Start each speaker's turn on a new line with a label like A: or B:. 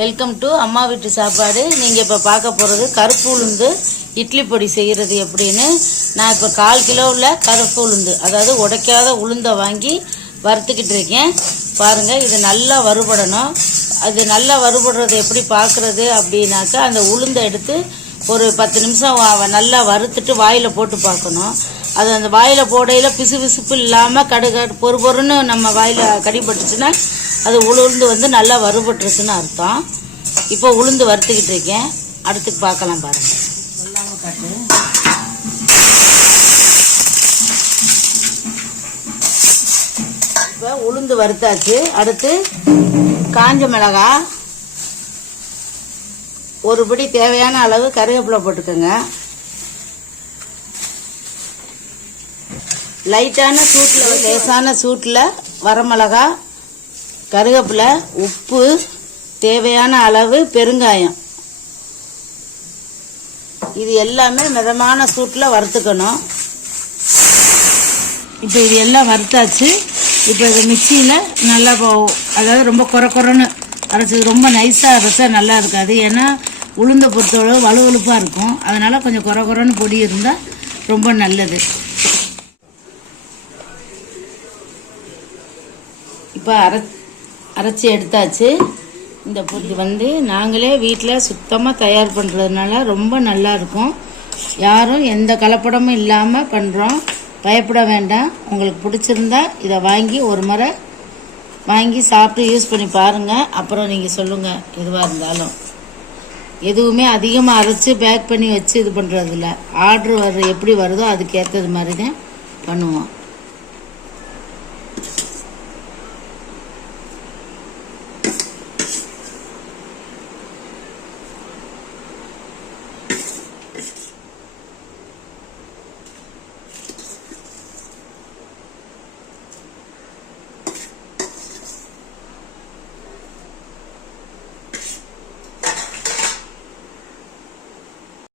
A: Welcome to அம்மா வீட்டு சாப்பாடு. நீங்கள் இப்போ பார்க்க போகிறது கருப்பு உளுந்து இட்லி பொடி செய்கிறது எப்படின்னு. நான் இப்போ கால் கிலோவில் கருப்பு உளுந்து அதாவது உடைக்காத உளுந்தை வாங்கி வறுத்துக்கிட்டு இருக்கேன். பாருங்கள் இது நல்லா வறுபடணும். அது நல்லா வறுபடுறது எப்படி பார்க்குறது அப்படின்னாக்கா அந்த உளுந்தை எடுத்து ஒரு பத்து நிமிஷம் நல்லா வறுத்துட்டு வாயில் போட்டு பார்க்கணும். அது அந்த வாயில் போடையில் பிசு பிசுப்பு இல்லாமல் கடுக பொறு பொறுன்னு நம்ம வாயில் கடிபட்டுச்சுன்னா அது உளுந்து வந்து நல்லா வறுபட்டுருச்சுன்னு அர்த்தம். இப்போ உளுந்து வறுத்துக்கிட்டு இருக்கேன் அடுத்து பார்க்கலாம் பாருங்க. இப்போ உளுந்து வறுத்தாச்சு. அடுத்து காஞ்ச மிளகாய் ஒரு பிடி தேவையான அளவு கருவேப்பிலை போட்டுக்கோங்க. லைட்டான சூட்டில் லேசான சூட்டில் வரமிளகா கருவேப்பிலை உப்பு தேவையான அளவு பெருங்காயம். இது எல்லாமே மிதமான சூட்டில் வறுத்துக்கணும். இப்போ இது எல்லாம் வறுத்தாச்சு. இப்போ இது மிக்சியில் நல்லா போகும் அதாவது ரொம்ப குறை குறைன்னு அரைச்சி ரொம்ப நைஸாக அரைச்சா நல்லா இருக்காது. ஏன்னா உளுந்த பொறுத்தளவு வலுவலுப்பாக இருக்கும். அதனால் கொஞ்சம் குறை குறைன்னு பொடி இருந்தால் ரொம்ப நல்லது. இப்போ அரை அரைச்சி எடுத்தாச்சு. இந்த பொடி வந்து நாங்களே வீட்டில் சுத்தமாக தயார் பண்ணுறதுனால ரொம்ப நல்லா இருக்கும். யாரும் எந்த கலப்படமும் இல்லாமல் பண்ணுறோம் பயப்பட வேண்டாம். உங்களுக்கு பிடிச்சிருந்தா இதை வாங்கி ஒரு முறை வாங்கி சாப்பிட்டு யூஸ் பண்ணி பாருங்கள் அப்புறம் நீங்கள் சொல்லுங்கள் எதுவாக இருந்தாலும். எதுவுமே அதிகமாக அரைச்சி பேக் பண்ணி வச்சு இது பண்ணுறதில்ல ஆர்டர் வர்ற எப்படி வருதோ அதுக்கேற்றது மாதிரி தான் பண்ணுவோம்.